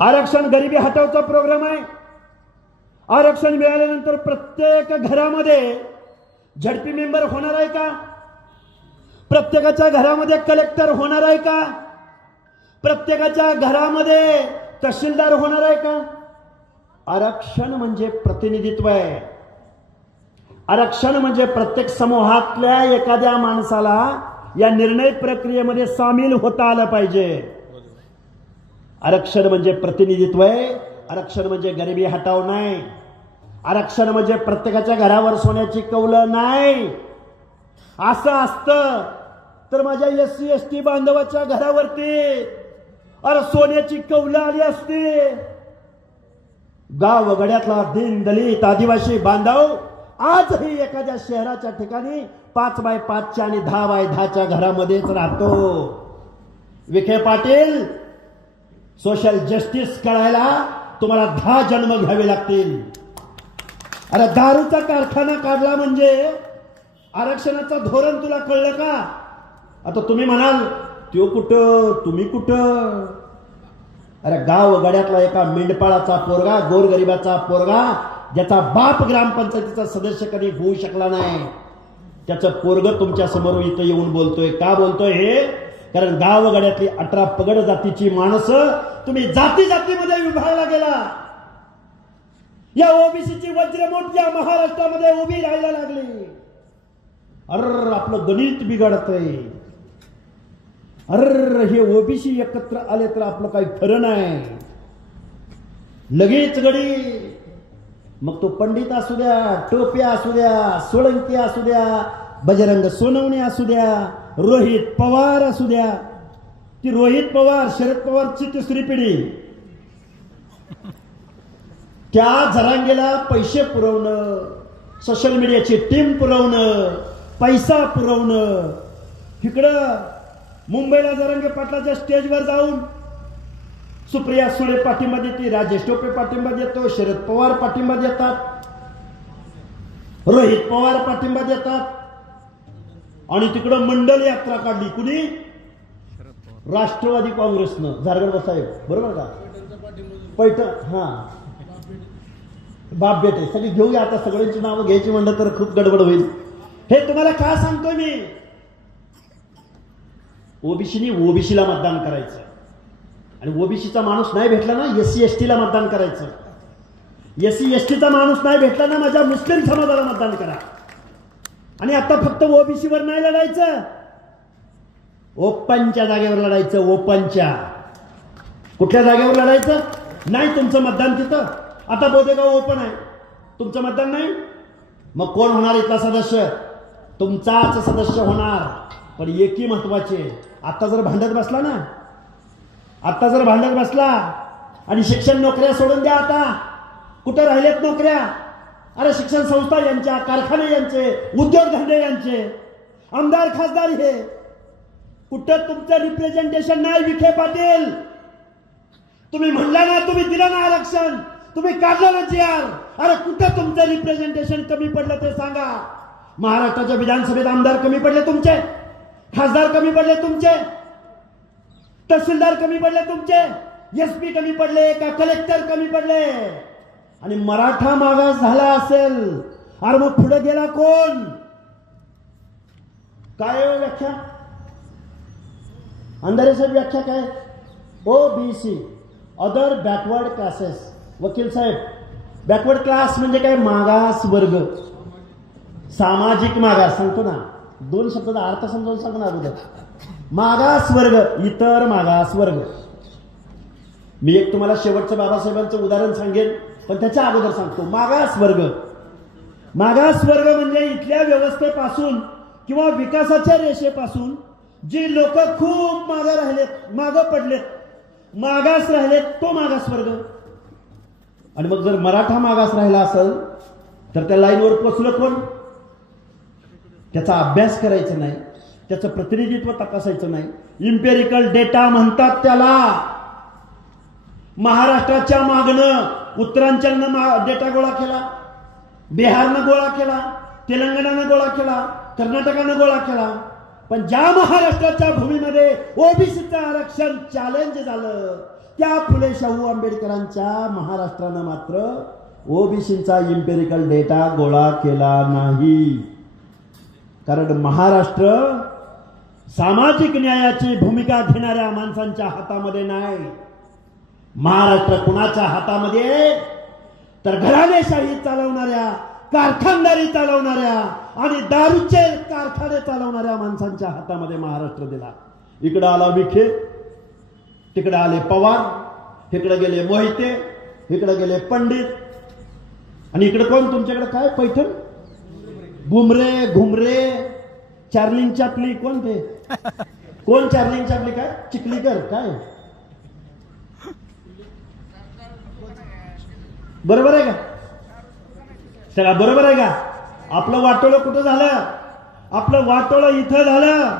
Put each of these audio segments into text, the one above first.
आरक्षण गरिबी हटवचा प्रोग्राम आहे. आरक्षण मिळाल्यानंतर प्रत्येक घरामध्ये झडपी मेंबर होणार आहे का? प्रत्येकाच्या घरामध्ये कलेक्टर होणार आहे का? प्रत्येकाच्या घरामध्ये तहसीलदार होणार आहे का? आरक्षण म्हणजे प्रतिनिधित्व आहे. आरक्षण म्हणजे प्रत्येक समूहातल्या एखाद्या माणसाला या निर्णय प्रक्रियेमध्ये सामील होता आलं पाहिजे. आरक्षण म्हणजे प्रतिनिधित्व आहे. आरक्षण म्हणजे गरिबी हटाव नाही. आरक्षण म्हणजे प्रत्येकाच्या घरावर सोन्याची कौलं नाही. असं असतं. तर माझ्या एस सी एस टी बांधवाच्या घरावरती अरे सोन्याची कौलं आली असती. गाव गड्यातला दिन दलित आदिवासी बांधव आजही एखाद्या शहराच्या ठिकाणी पाच बाय पाचच्या आणि दहा बाय दहाच्या घरामध्येच राहतो. विखे पाटील सोशल जस्टिस कळायला तुम्हाला दहा जन्म घ्यावे लागतील. अरे दारूचा कारखाना काढला म्हणजे आरक्षणाचं धोरण तुला कळलं का? आता तुम्ही म्हणाल त्यो कुठं? तुम्ही कुठं? अरे गाव गड्यातला एका मेंढपाळाचा पोरगा गोरगरिबाचा पोरगा ज्याचा बाप ग्रामपंचायतीचा सदस्य कधी होऊ शकला नाही. त्याचं पोरग तुमच्यासमोर इथं येऊन बोलतोय. का बोलतोय हे? कारण गावगड्यातली अठरा पगड जातीची माणसं तुम्ही जाती जातीमध्ये विभागला गेला. या ओबीसीची वज्रमोट या महाराष्ट्रामध्ये उभी राहायला लागली. अर आपलं गणित बिघडतंय. अर हे ओबीसी एकत्र आले तर आपलं काही खरं नाही. लगेच गडी. मग तो पंडित असू द्या टोप्या असू द्या सोळंकी असू द्या बजरंग सोनवणे असू द्या रोहित पवार असू द्या. ती रोहित पवार शरद पवारची तिसरी पिढी. त्या जरांगेला पैसे पुरवणं सोशल मीडियाची टीम पुरवणं पैसा पुरवणं. इकडं मुंबईला जरांगे पाटलाच्या स्टेजवर जाऊन सुप्रिया सुळे पाठिंबा देते राजेश टोपे पाठिंबा देतो शरद पवार पाठिंबा देतात रोहित पवार पाठिंबा देतात आणि तिकडं मंडल यात्रा काढली. कुणी? राष्ट्रवादी काँग्रेसनं. झारखंड साहेब बरोबर का? पैठ हा. बाप बेटे. सगळी घेऊया आता. सगळ्यांची नावं घ्यायची म्हणलं तर खूप गडबड होईल. हे तुम्हाला का सांगतोय मी? ओबीसीनी ओबीसीला मतदान करायचं. आणि ओबीसीचा माणूस नाही भेटला ना एस सी एस टीला मतदान करायचं. एस सी एस टीचा माणूस नाही भेटला ना माझ्या मुस्लिम समाजाला मतदान करा. आणि आता फक्त ओबीसीवर नाही लढायचं. ओपनच्या जागेवर लढायचं ओपनच्या. कुठल्या जागेवर लढायचं? नाही तुमचं मतदान तिथं. आता बोधेगाव ओपन आहे. तुमचं मतदान नाही? मग कोण होणार इथला सदस्य? तुमचाच सदस्य होणार. पण एकी महत्त्वाचे आता जर भांडत बसला ना? आता जर भांडत बसला आणि शिक्षण नोकऱ्या सोडून द्या आता. कुठं राहिलेत नोकऱ्या? अरे शिक्षण संस्था यांच्या कारखाने यांचे उद्योगधंदे यांचे आमदार खासदार हे. कुठं तुमचं रिप्रेझेंटेशन नाही विखे पाटील? तुम्ही म्हणला ना तुम्ही दिलं ना आरक्षण. तुम्ही काढलं ना जी आर अरे कुठं तुमचं रिप्रेझेंटेशन कमी पडलं ते सांगा. महाराष्ट्राच्या विधानसभेत आमदार कमी पडले तुमचे. खासदार कमी पडले तुमचे. तहसीलदार कमी पडले तुमचे. एस पी कमी पडले का कलेक्टर कमी पडले? आणि मराठा मागास झाला असेल. अरे मग पुढे गेला कोण? काय हो व्याख्या? अंधारे साहेब व्याख्या काय? O B C other backward classes वकील साहेब बॅकवर्ड क्लास म्हणजे काय? मागास वर्ग. सामाजिक मागास सांगतो ना. दोन शब्दाचा अर्थ समजावून सांगतो ना अगोदर. मागास वर्ग इतर मागास वर्ग. मी एक तुम्हाला शेवटचं बाबासाहेबांचं उदाहरण सांगेन. पण त्याच्या अगोदर सांगतो मागास वर्ग. मागास वर्ग म्हणजे इथल्या व्यवस्थेपासून किंवा विकासाच्या रेषेपासून जी लोक खूप मागं राहिलेत मागं पडलेत मागास राहिलेत तो मागास वर्ग. आणि मग जर मराठा मागास राहिला असेल तर त्या लाईनवर पोचलं कोण? त्याचा अभ्यास करायचा नाही त्याचं प्रतिनिधित्व तपासायचं नाही. इम्पेरिकल डेटा म्हणतात त्याला. महाराष्ट्राच्या मागणं. उत्तरांचलनं डेटा गोळा केला बिहारनं गोळा केला तेलंगणानं गोळा केला कर्नाटकानं गोळा केला. पण ज्या महाराष्ट्राच्या भूमीमध्ये ओबीसीचं आरक्षण चॅलेंज झालं त्या फुले शाहू आंबेडकरांच्या महाराष्ट्रानं मात्र ओबीसीचा इम्पेरिकल डेटा गोळा केला नाही. कारण महाराष्ट्र सामाजिक न्यायाची भूमिका घेणाऱ्या माणसांच्या हातामध्ये नाही. महाराष्ट्र कुणाच्या हातामध्ये? तर घराणेशाही चालवणाऱ्या कारखानदारी चालवणाऱ्या आणि दारूचे कारखाने चालवणाऱ्या माणसांच्या हातामध्ये महाराष्ट्र दिला. इकडं आला विखे तिकडे आले पवार इकडे गेले मोहिते इकडे गेले पंडित. आणि इकडे कोण? तुमच्याकडे काय? पैठण? बुमरे घुमरे चार्लिंग चापली कोण ते? कोण चार्लिंग चापली? काय? चिखलीकर काय? बरोबर आहे का? सगळा बरोबर आहे का? आपलं वाटोळं कुठं झालं? आपलं वाटोळं इथं झालं.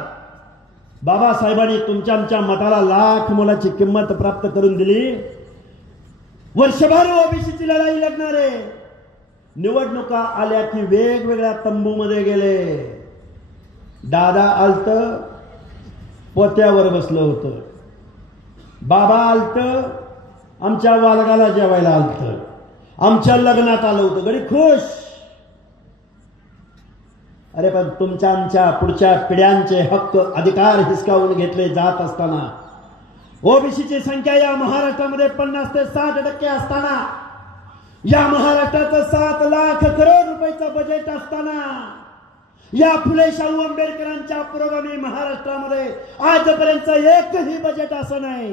बाबासाहेबांनी तुमच्या आमच्या मताला लाख मोलाची किंमत प्राप्त करून दिली. वर्षभर ओबीसीची लढाई लढणारे. निवडणुका आल्या की वेगवेगळ्या तंबूमध्ये गेले. दादा आलत पोत्यावर बसलं होतं. बाबा आलत आमच्या वालगाला जेवायला आलतं. आमच्या लग्नात आलं होतं. गडी खुश. अरे पण तुमच्या आमच्या पुढच्या पिढ्यांचे हक्क अधिकार हिसकावून घेतले जात असताना ओबीसीची संख्या या महाराष्ट्रामध्ये पन्नास ते साठ टक्के असताना या महाराष्ट्राचं सात लाख करोड रुपयाचं बजेट असताना या फुले शाहू आंबेडकरांच्या पुरोगामी महाराष्ट्रामध्ये आजपर्यंत एकही बजेट असं नाही.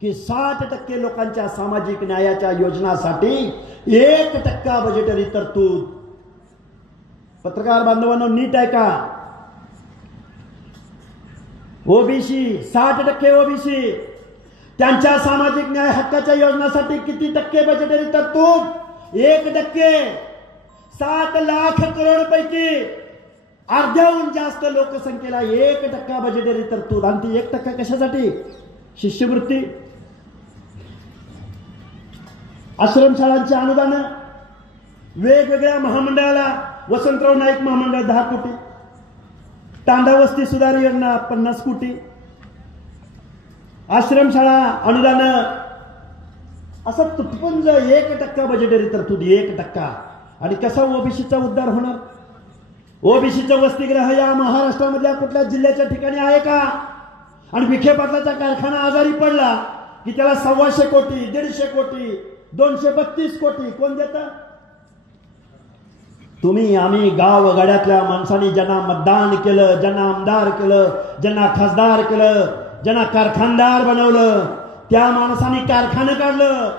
की साठ टक्के लोकांच्या सामाजिक न्यायाच्या योजनासाठी एक टक्का बजेटरी तरतूद. पत्रकार बांधवांनो नीट आहे का ओबीसी साठ टक्के ओबीसी. त्यांच्या सामाजिक न्याय हक्काच्या योजनासाठी किती टक्के बजेटरी तरतूद? एक टक्के. सात लाख करोड पैकी अर्ध्याहून जास्त लोकसंख्येला एक टक्का बजेटरी तरतूद. आणि ती एक टक्का कशासाठी? शिष्यवृत्ती. आश्रमशाळांची अनुदान वेगवेगळ्या महामंडळाला वसंतराव नाईक महामंडळ दहा कोटी तांडावस्ती सुधार योजना पन्नास कोटी आश्रमशाळा अनुदान असं तुटपुंज एक टक्का बजेटरी तरतूद एक टक्का. आणि कसा ओबीसीचा उद्धार होणार? ओबीसीचं वसतिग्रह या महाराष्ट्रामधल्या कुठल्या जिल्ह्याच्या ठिकाणी आहे का? आणि विखे पाटलाचा कारखाना आजारी पडला की त्याला सव्वाशे कोटी दीडशे कोटी दोनशे बत्तीस कोटी. कोण देत? तुम्ही आम्ही गाव गाड्यातल्या माणसांनी ज्यांना मतदान केलं ज्यांना आमदार केलं ज्यांना खासदार केलं ज्यांना कारखानदार बनवलं त्या माणसाने कारखानं काढलं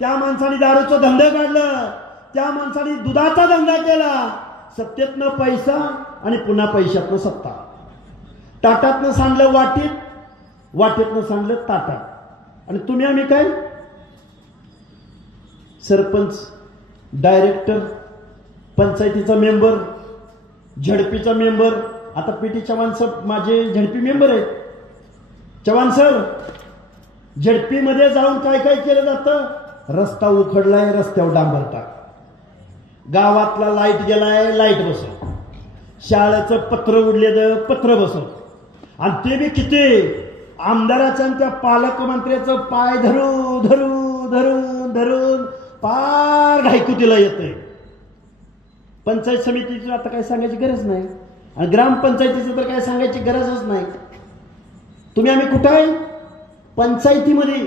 त्या माणसाने दारूचं धंदे काढलं त्या माणसाने दुधाचा धंदा केला. सत्तेतनं पैसा आणि पुन्हा पैशातनं सत्ता. ताटातनं सांडलं वाटीत वाटेतनं सांडलं ताटात. आणि तुम्ही आम्ही काय? सरपंच डायरेक्टर पंचायतीचा मेंबर झडपीचा मेंबर आता पी टी चव्हाण सर माझे झडपी मेंबर आहेत. चव्हाण सर झडपीमध्ये जाऊन काय काय केलं जातं? रस्ता उखडलाय रस्त्यावर डांबर टाक. गावातला लाइट गेलाय लाइट बसव. शाळेचं पत्र उडलेलं पत्र बसव. आणि ते बी किती? आमदाराच्या त्या पालकमंत्र्याचं पाय धरू धरू धरून धरून पार ढायकुतीला येतंय. पंचायत समितीची आता काय सांगायची गरज नाही. आणि ग्रामपंचायतीचं तर काय सांगायची गरजच नाही. तुम्ही आम्ही कुठं आहे? पंचायतीमध्ये.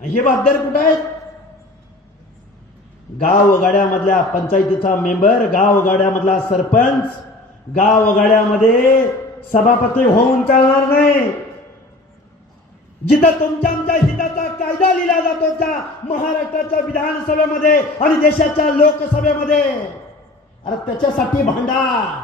हे बाबदार कुठं आहेत? गावगाड्यामधल्या पंचायतीचा मेंबर गावगाड्यामधला सरपंच गावगाड्यामध्ये सभापती होऊन चालणार नाही. जिथं तुमच्या आमच्या हिताचा कायदा लिहिला जातो त्या महाराष्ट्राच्या विधानसभेमध्ये आणि देशाच्या लोकसभेमध्ये. अरे त्याच्यासाठी भांडा